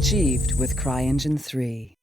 Achieved with CryEngine 3.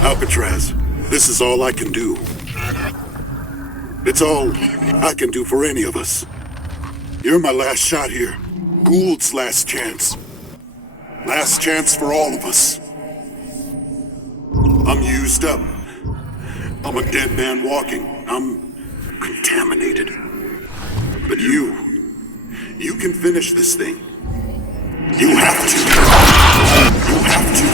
Alcatraz, this is all I can do. It's all I can do for any of us. You're my last shot here. Gould's last chance. Last chance for all of us. I'm used up. I'm a dead man walking. I'm contaminated. But you can finish this thing. You have to. You have to.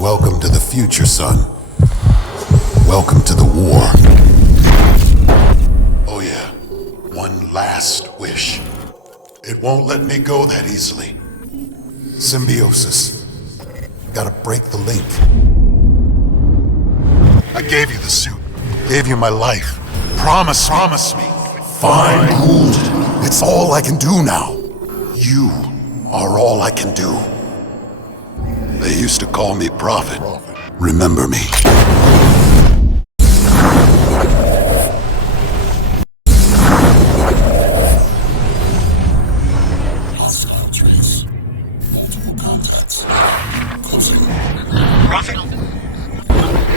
Welcome to the future, son. Welcome to the war. Oh yeah, one last wish. It won't let me go that easily. Symbiosis. Gotta break the link. I gave you the suit. Gave you my life. Promise me. Fine, Gould. It's all I can do now. You are all I can do. They used to call me Prophet. Remember me. Hostile trace. Multiple contacts. Closing. Prophet?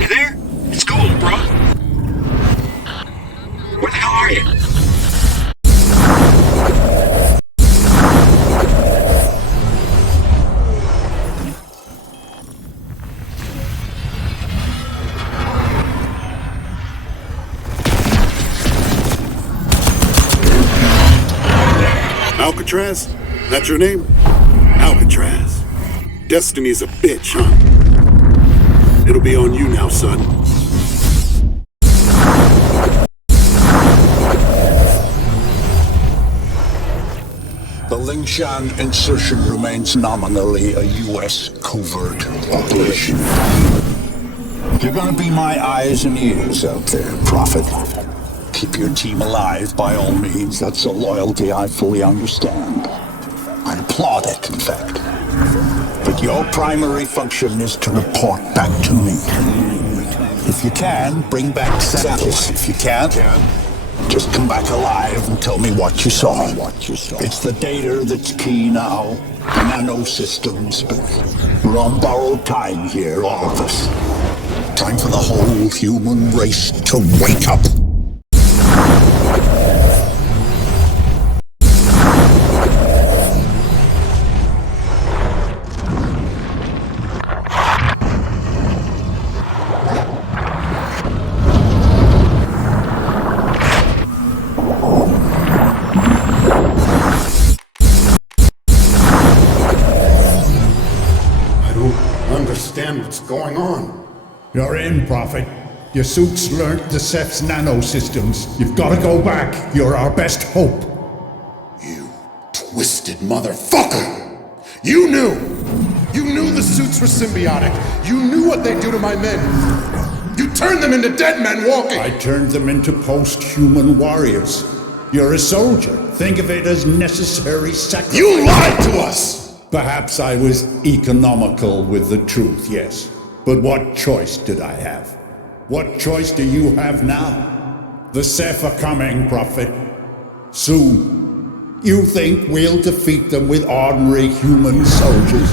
You there? It's Gould, bro. Where the hell are you? Alcatraz? That's your name? Alcatraz. Destiny's a bitch, huh? It'll be on you now, son. The Lingshan insertion remains nominally a U.S. covert operation. You're gonna be my eyes and ears out there, Prophet. Keep your team alive by all means. That's a loyalty I fully understand. I applaud it, in fact. But your primary function is to report back to me. If you can, bring back samples. If you can't, just come back alive and tell me what you saw. It's the data that's key now. Nanosystems, but we're on borrowed time here, all of us. Time for the whole human race to wake up. What's going on? You're in, Prophet. Your suit's learnt the Ceph's nanosystems. You've got to go back. You're our best hope. You twisted motherfucker! You knew the suits were symbiotic. You knew what they'd do to my men. You turned them into dead men walking. I turned them into post-human warriors. You're a soldier. Think of it as necessary sacrifice. You lied to us! Perhaps I was economical with the truth, yes. But what choice did I have? What choice do you have now? The Ceph are coming, Prophet. Soon. You think we'll defeat them with ordinary human soldiers?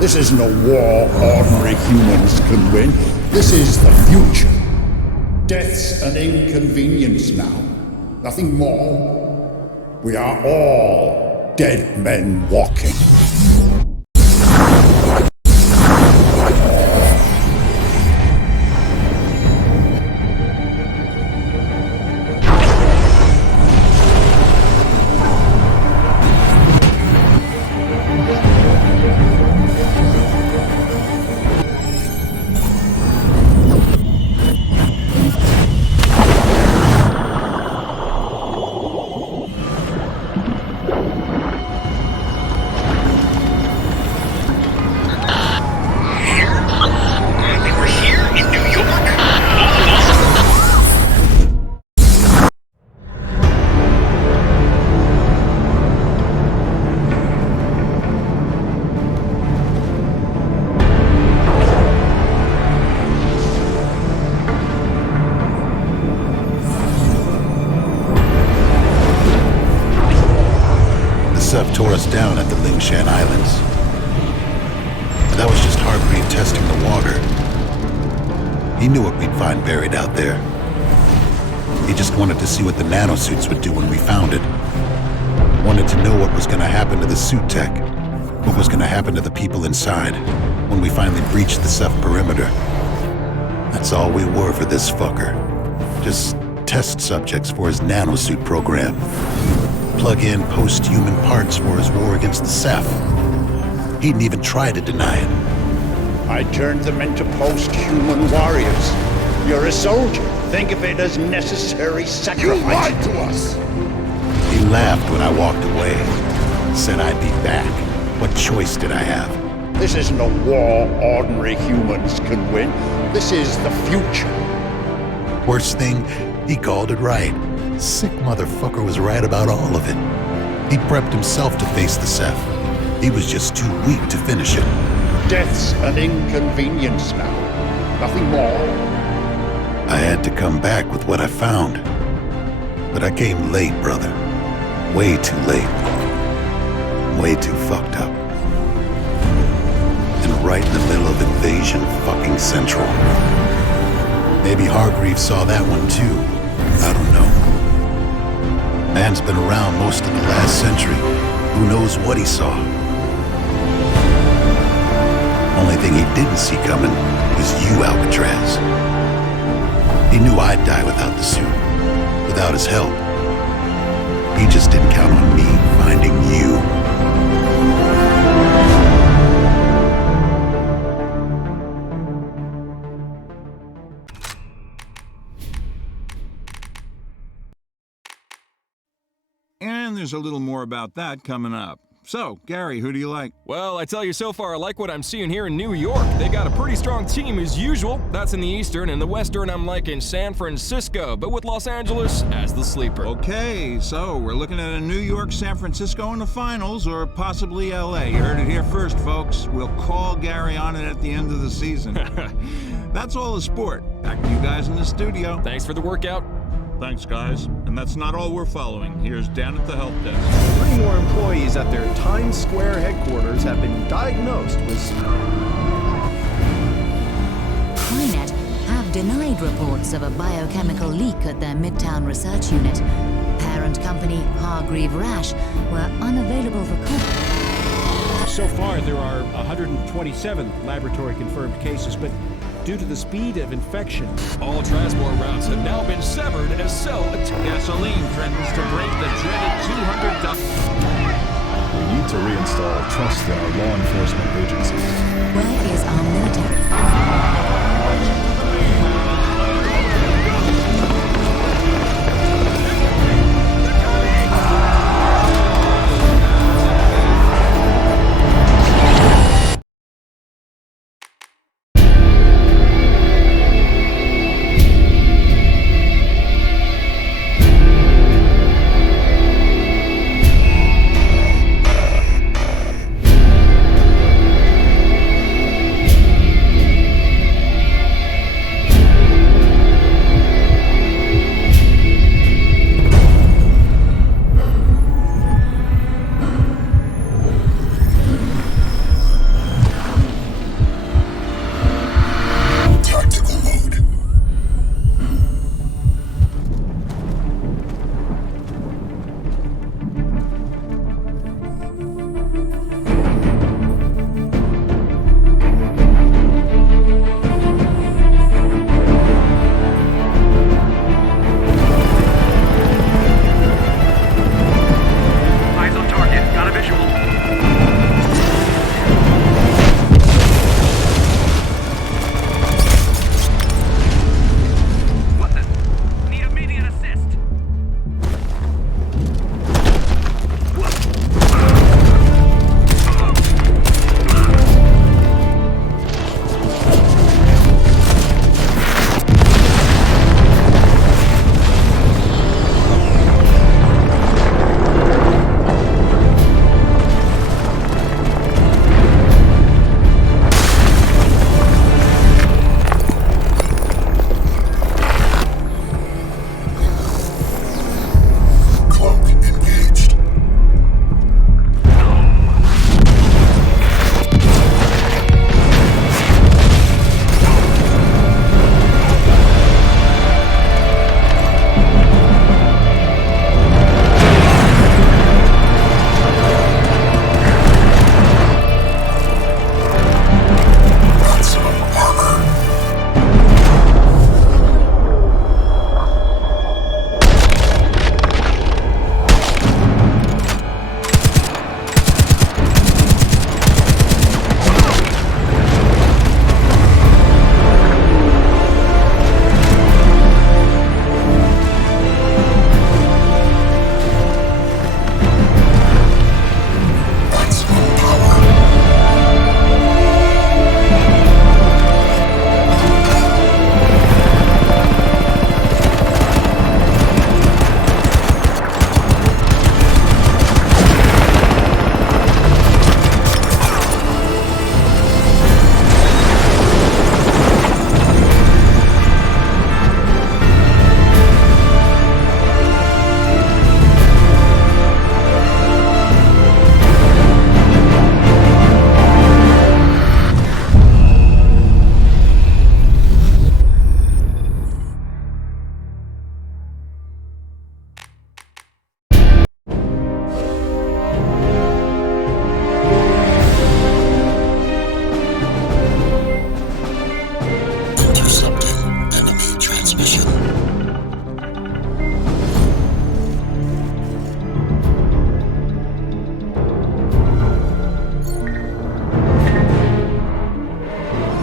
This isn't a war ordinary humans can win. This is the future. Death's an inconvenience now. Nothing more. We are all dead men walking. Tore us down at the Lingshan Islands. That was just Hargreave testing the water. He knew what we'd find buried out there. He just wanted to see what the nanosuits would do when we found it. Wanted to know what was going to happen to the suit tech. What was going to happen to the people inside when we finally breached the Ceph perimeter. That's all we were for this fucker. Just test subjects for his nanosuit program. Plug in post-human parts for his war against the Ceph. He didn't even try to deny it. I turned them into post-human warriors. You're a soldier. Think of it as necessary sacrifice. You lied to us! He laughed when I walked away. Said I'd be back. What choice did I have? This isn't a war ordinary humans can win. This is the future. Worst thing, he called it right. Sick motherfucker was right about all of it. He prepped himself to face the Ceph. He was just too weak to finish it. Death's an inconvenience now. Nothing more. I had to come back with what I found. But I came late, brother. Way too late. Way too fucked up. And right in the middle of Invasion fucking Central. Maybe Hargreave saw that one too. I don't know. Man's been around most of the last century. Who knows what he saw? Only thing he didn't see coming was you, Alcatraz. He knew I'd die without the suit, without his help. He just didn't count on me finding you. And there's a little more about that coming up. So, Gary, who do you like? Well, I tell you so far, I like what I'm seeing here in New York. They got a pretty strong team as usual. That's in the Eastern, and the Western I'm liking San Francisco, but with Los Angeles as the sleeper. Okay, so we're looking at a New York, San Francisco in the finals, or possibly LA. You heard it here first, folks. We'll call Gary on it at the end of the season. That's all the sport. Back to you guys in the studio. Thanks for the workout. Thanks, guys. And that's not all we're following. Here's Dan at the help desk. 3 more employees at their Times Square headquarters have been diagnosed with... Hynet have denied reports of a biochemical leak at their Midtown research unit. Parent company Hargreave Rash were unavailable for comment. So far, there are 127 laboratory-confirmed cases, but due to the speed of infection, all transport routes have now been severed as cell gasoline threatens to break the dreaded $200. We need to reinstall trust in our law enforcement agencies. Where is our military?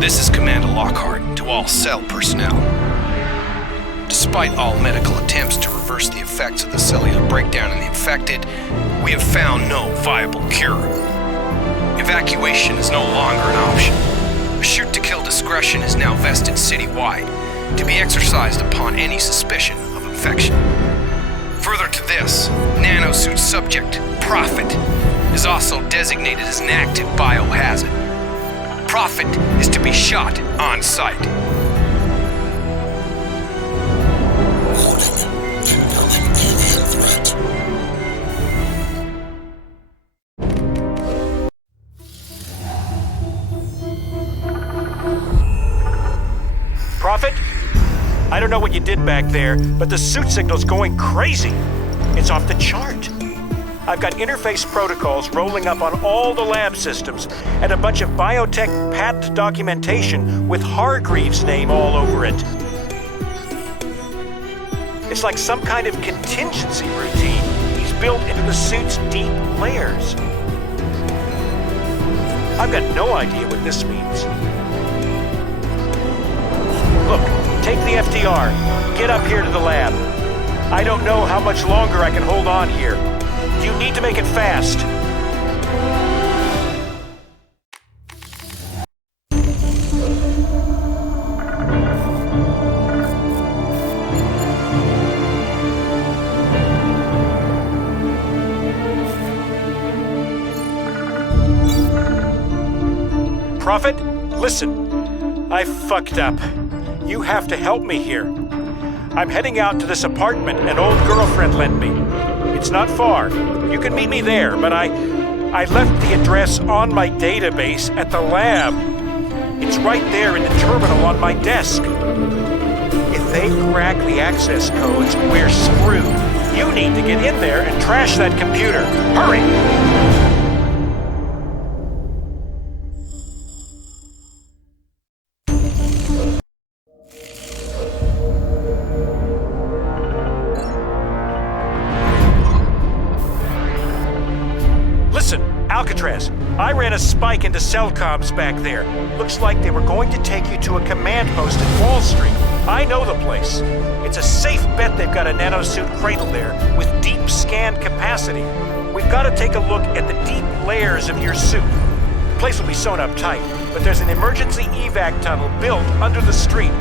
This is Commander Lockhart to all cell personnel. Despite all medical attempts to reverse the effects of the cellular breakdown in the infected, we have found no viable cure. Evacuation is no longer an option. A shoot-to-kill discretion is now vested citywide, to be exercised upon any suspicion of infection. Further to this, Nanosuit subject, Prophet, is also designated as an active biohazard. Prophet is to be shot on sight. Prophet? I don't know what you did back there, but the suit signal's going crazy. It's off the chart. I've got interface protocols rolling up on all the lab systems and a bunch of biotech patent documentation with Hargreaves' name all over it. It's like some kind of contingency routine he's built into the suit's deep layers. I've got no idea what this means. Look, take the FDR. Get up here to the lab. I don't know how much longer I can hold on here. You need to make it fast. Prophet, listen. I fucked up. You have to help me here. I'm heading out to this apartment an old girlfriend lent me. It's not far. You can meet me there, but I left the address on my database at the lab. It's right there in the terminal on my desk. If they crack the access codes, we're screwed. You need to get in there and trash that computer. Hurry! Alcatraz, I ran a spike into cell comms back there. Looks like they were going to take you to a command post at Wall Street. I know the place. It's a safe bet they've got a nanosuit cradle there with deep scan capacity. We've got to take a look at the deep layers of your suit. The place will be sewn up tight, but there's an emergency evac tunnel built under the street.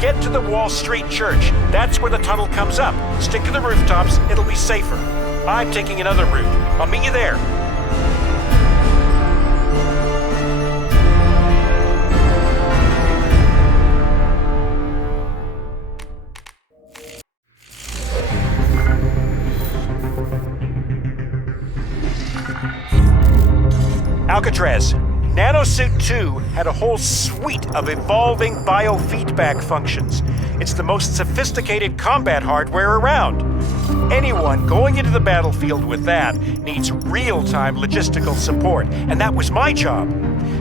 Get to the Wall Street Church. That's where the tunnel comes up. Stick to the rooftops. It'll be safer. I'm taking another route. I'll meet you there. Alcatraz, Nanosuit 2 had a whole suite of evolving biofeedback functions. It's the most sophisticated combat hardware around. Anyone going into the battlefield with that needs real-time logistical support, and that was my job.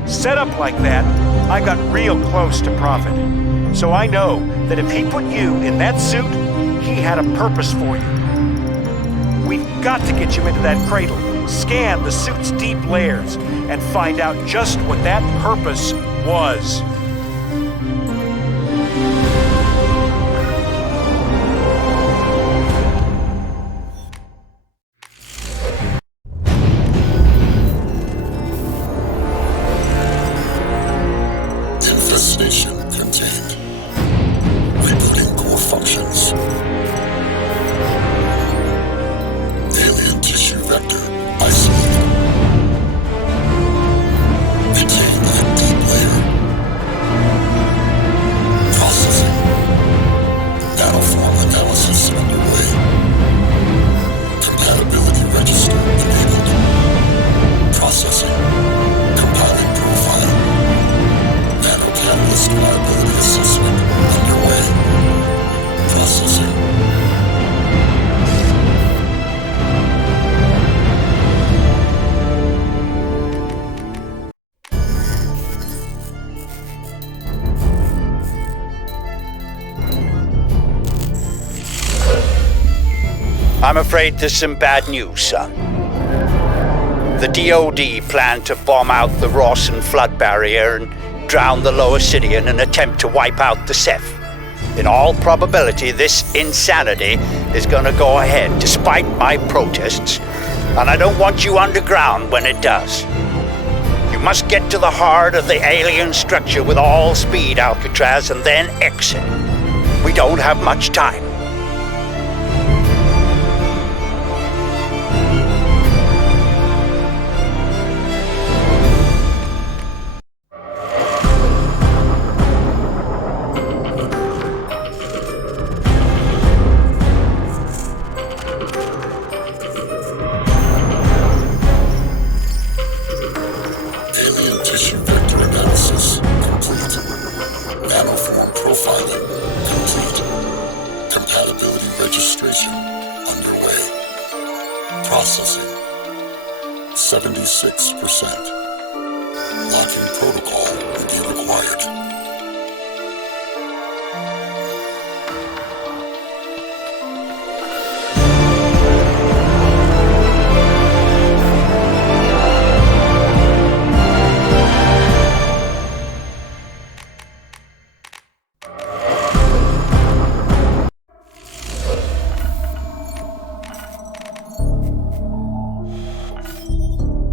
Set up like that, I got real close to Prophet. So I know that if he put you in that suit, he had a purpose for you. We've got to get you into that cradle, scan the suit's deep layers, and find out just what that purpose was. Infestation contained. Rebooting core functions. Alien tissue vector isolated. Retain that deep layer. Processing. Nanoform analysis underway. Compatibility register enabled. Processing. Compiling profile. Nano-catalyst reliability assessment underway. Processing. I'm afraid there's some bad news, son. The DoD planned to bomb out the Rawson flood barrier, and drown the lower city in an attempt to wipe out the Ceph. In all probability, this insanity is gonna go ahead, despite my protests, and I don't want you underground when it does. You must get to the heart of the alien structure with all speed, Alcatraz, and then exit. We don't have much time. Alien tissue vector analysis complete. Nanoform profiling complete. Compatibility registration underway. Processing 76%. Locking protocol will be required.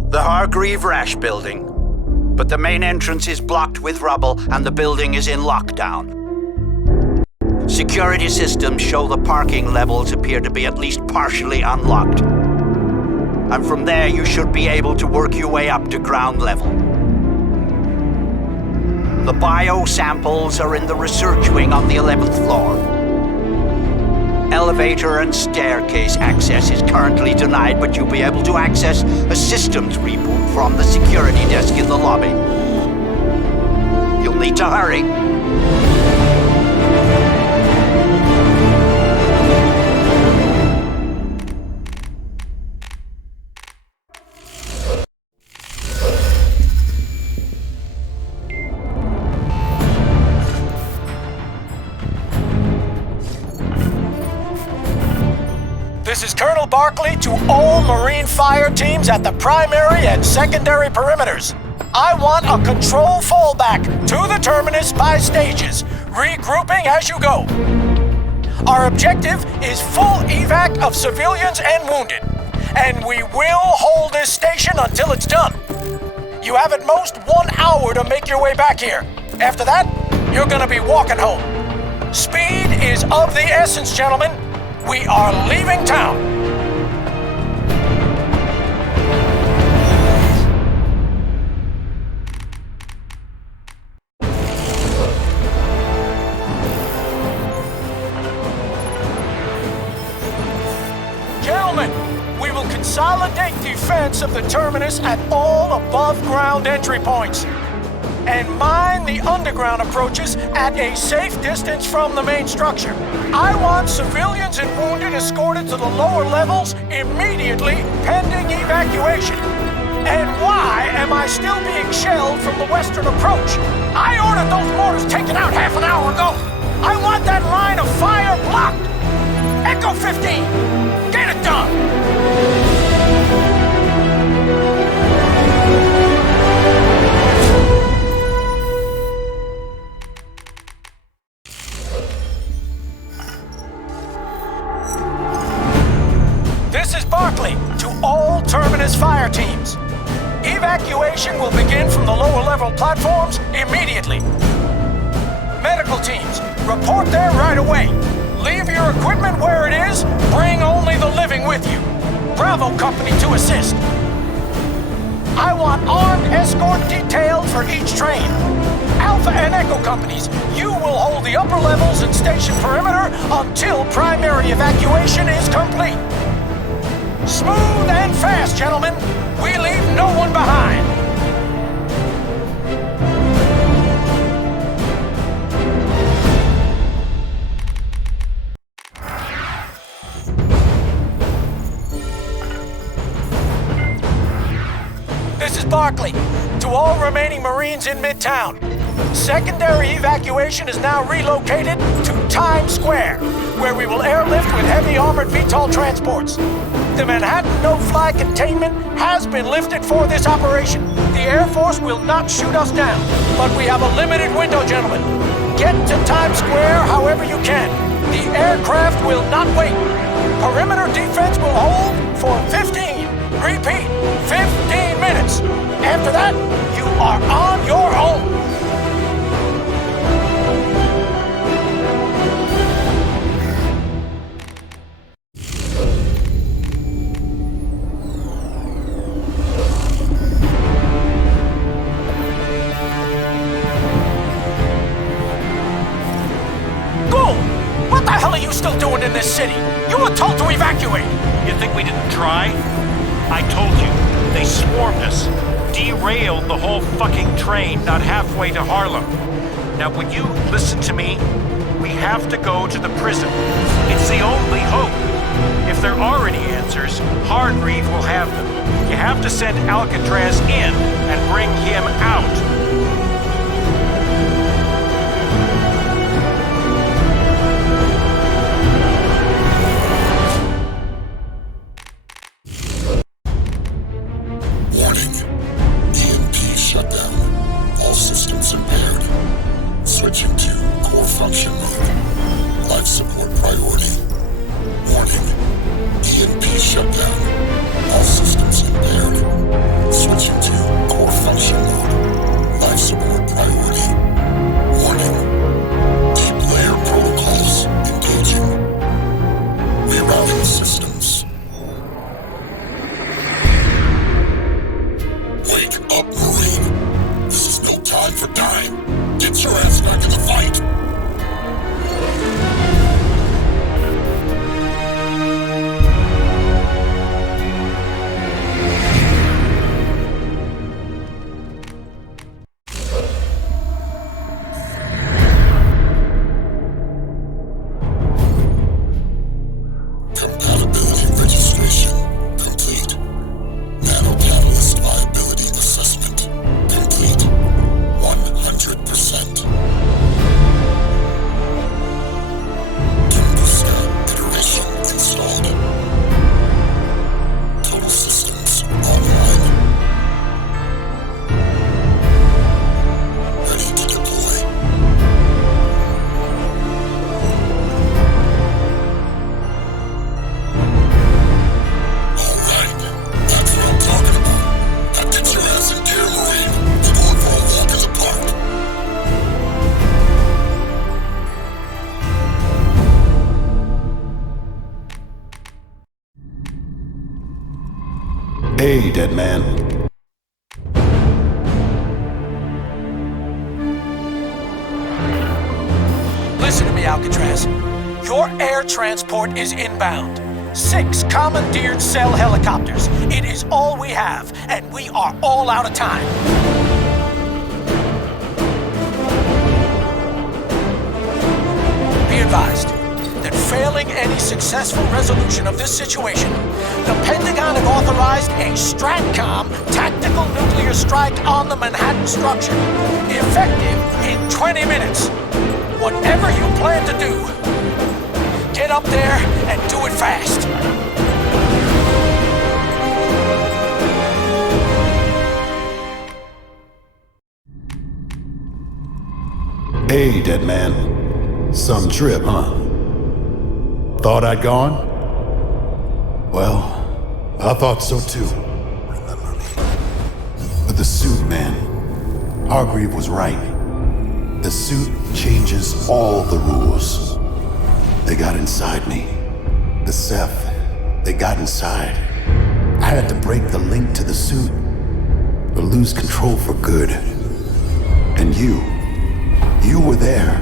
The Hargreave-Rash building. But the main entrance is blocked with rubble and the building is in lockdown. Security systems show the parking levels appear to be at least partially unlocked. And from there you should be able to work your way up to ground level. The bio samples are in the research wing on the 11th floor. Elevator and staircase access is currently denied, but you'll be able to access a systems reboot from the security desk in the lobby. You'll need to hurry. This is Colonel Barkley to all Marine fire teams at the primary and secondary perimeters. I want a control fallback to the terminus by stages, regrouping as you go. Our objective is full evac of civilians and wounded, and we will hold this station until it's done. You have at most 1 hour to make your way back here. After that, you're gonna be walking home. Speed is of the essence, gentlemen. We are leaving town. Gentlemen, we will consolidate defense of the terminus at all above-ground entry points and mine the underground approaches at a safe distance from the main structure. I want civilians and wounded escorted to the lower levels immediately, pending evacuation. And why am I still being shelled from the western approach? I ordered those mortars taken out half an hour ago. I want that line of fire blocked. Echo 15, get it done. This is Barkley to all Terminus fire teams. Evacuation will begin from the lower level platforms immediately. Medical teams, report there right away. Leave your equipment where it is, bring only the living with you. Bravo Company to assist. I want armed escort detailed for each train. Alpha and Echo companies, you will hold the upper levels and station perimeter until primary evacuation is complete. Smooth and fast, gentlemen. We leave no one behind. This is Barkley. To all remaining Marines in Midtown. Secondary evacuation is now relocated to Times Square, where we will airlift with heavy armored VTOL transports. The Manhattan no-fly containment has been lifted for this operation. The Air Force will not shoot us down, but we have a limited window, gentlemen. Get to Times Square however you can. The aircraft will not wait. Perimeter defense will hold for 15, repeat, 15 minutes. After that, you are on your own. What the hell are you still doing in this city? You were told to evacuate! You think we didn't try? I told you, they swarmed us. Derailed the whole fucking train not halfway to Harlem. Now would you listen to me? We have to go to the prison. It's the only hope. If there are any answers, Hargreave will have them. You have to send Alcatraz in and bring him out. Switching to core function mode. Life support priority. Warning. EMP shutdown. All systems impaired. Switching to core function mode. Life support priority. Warning. Deep layer protocols engaging. Rerouting systems. Wake up, Marine. This is no time for dying. Get your ass back in the fight! Compatibility registration complete. Nanocatalyst viability assessment complete. 100%. Thermostat iteration installed. Total systems online. Ready to deploy. Alright, that's what I'm talking about. Now get your ass in gear, Marine. We're going for a walk in the park. Hey, dead man. Listen to me, Alcatraz. Your air transport is inbound. 6 commandeered cell helicopters. It is all we have, and we are all out of time. Be advised that failing any successful resolution of this situation, the Pentagon have authorized a STRATCOM tactical nuclear strike on the Manhattan structure, effective in 20 minutes. Whatever you plan to do, get up there and do it fast. Hey, dead man. Some trip, huh? Thought I'd gone? Well, I thought so too. But the suit, man. Hargreave was right. The suit changes all the rules. They got inside me. The Ceph, they got inside. I had to break the link to the suit, or lose control for good. And you were there,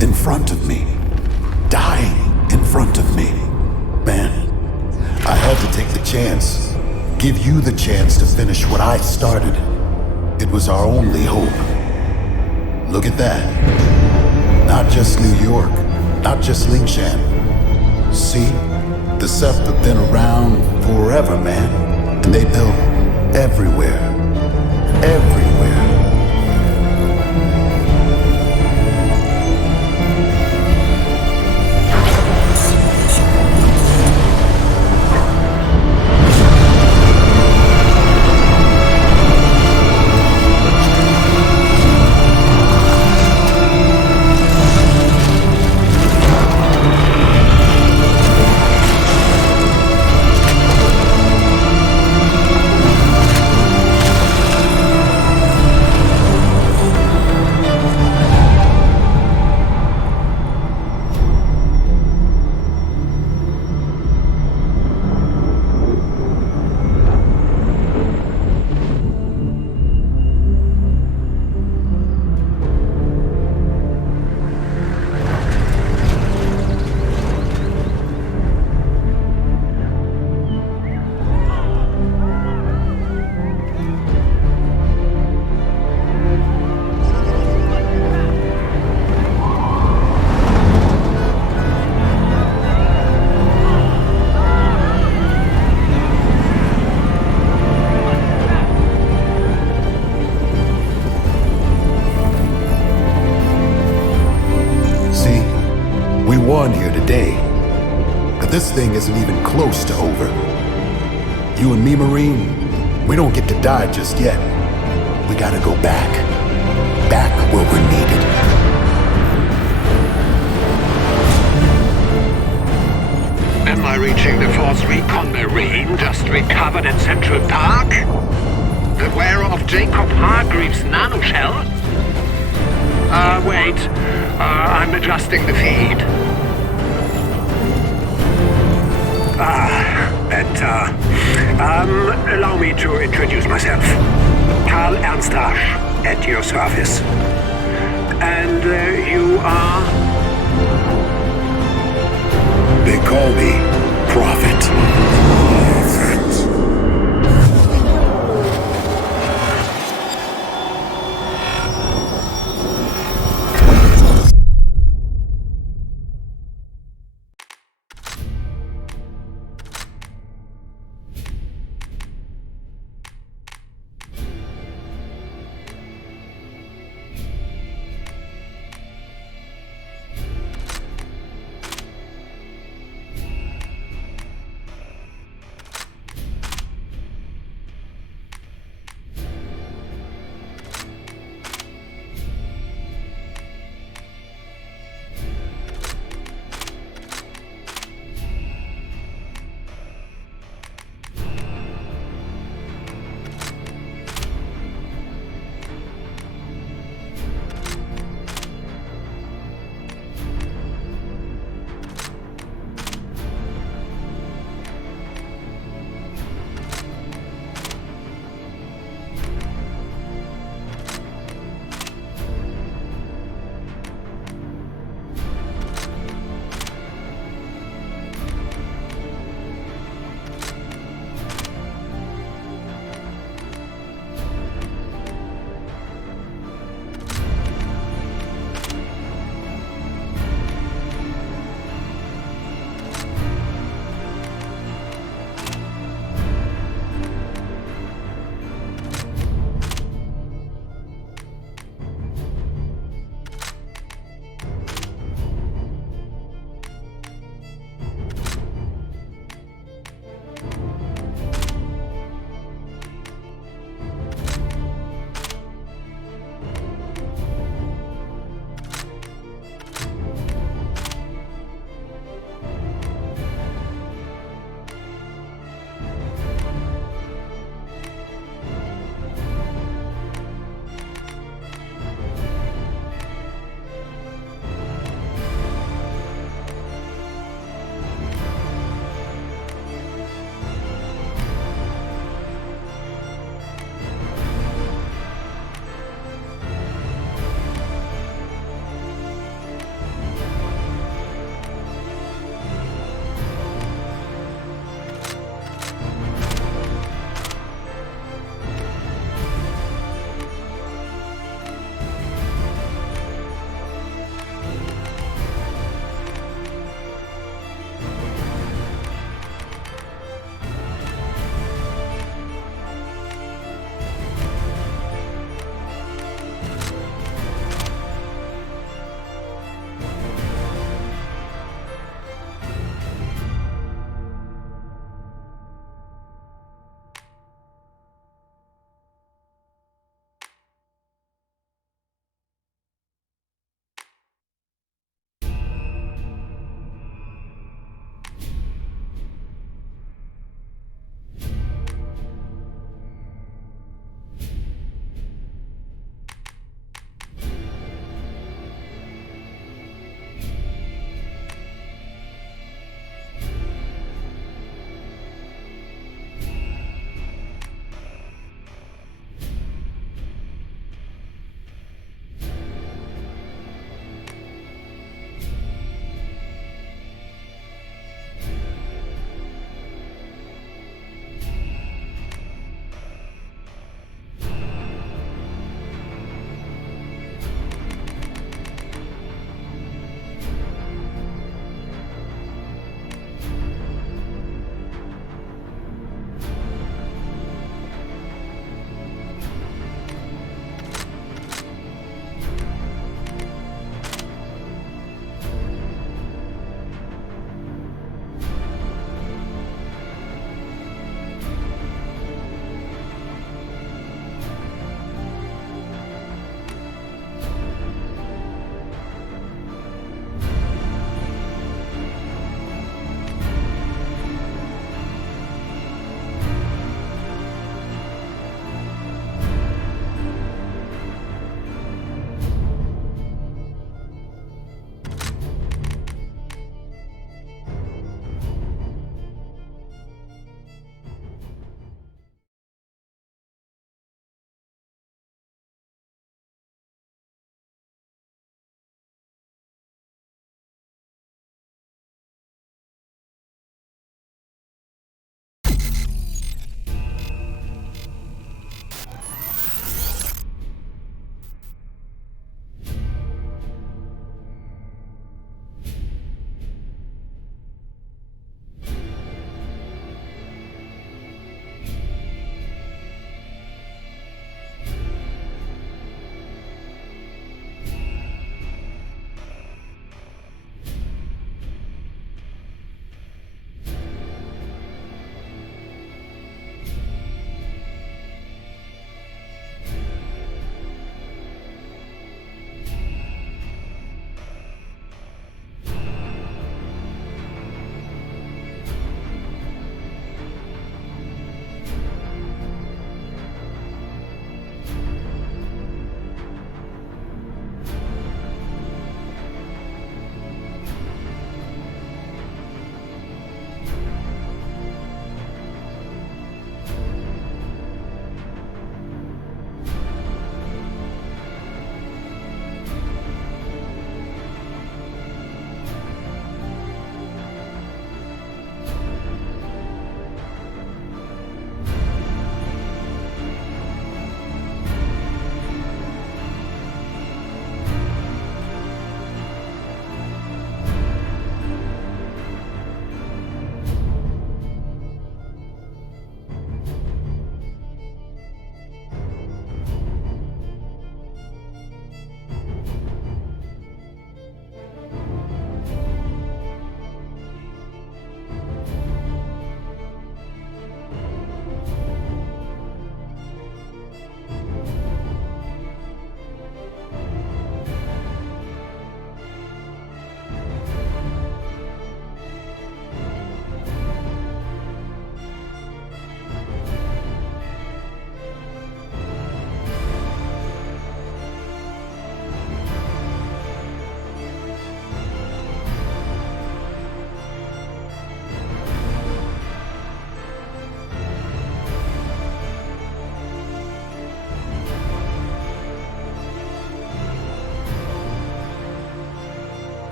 in front of me, dying in front of me. Man, I had to take the chance, give you the chance to finish what I started. It was our only hope. Look at that. Not just New York, not just Lingshan. See, the Ceph have been around forever, man. And they built everywhere. Everywhere. on here today, but this thing isn't even close to over. You and me, Marine, we don't get to die just yet. We gotta go back. Back where we're needed. Am I reaching the Force Recon Marine just recovered at Central Park? The wearer of Jacob Hargreaves' nanoshell? Wait. I'm adjusting the feed. Allow me to introduce myself. Karl Ernst Rasch, at your service. And you are? They call me Prophet.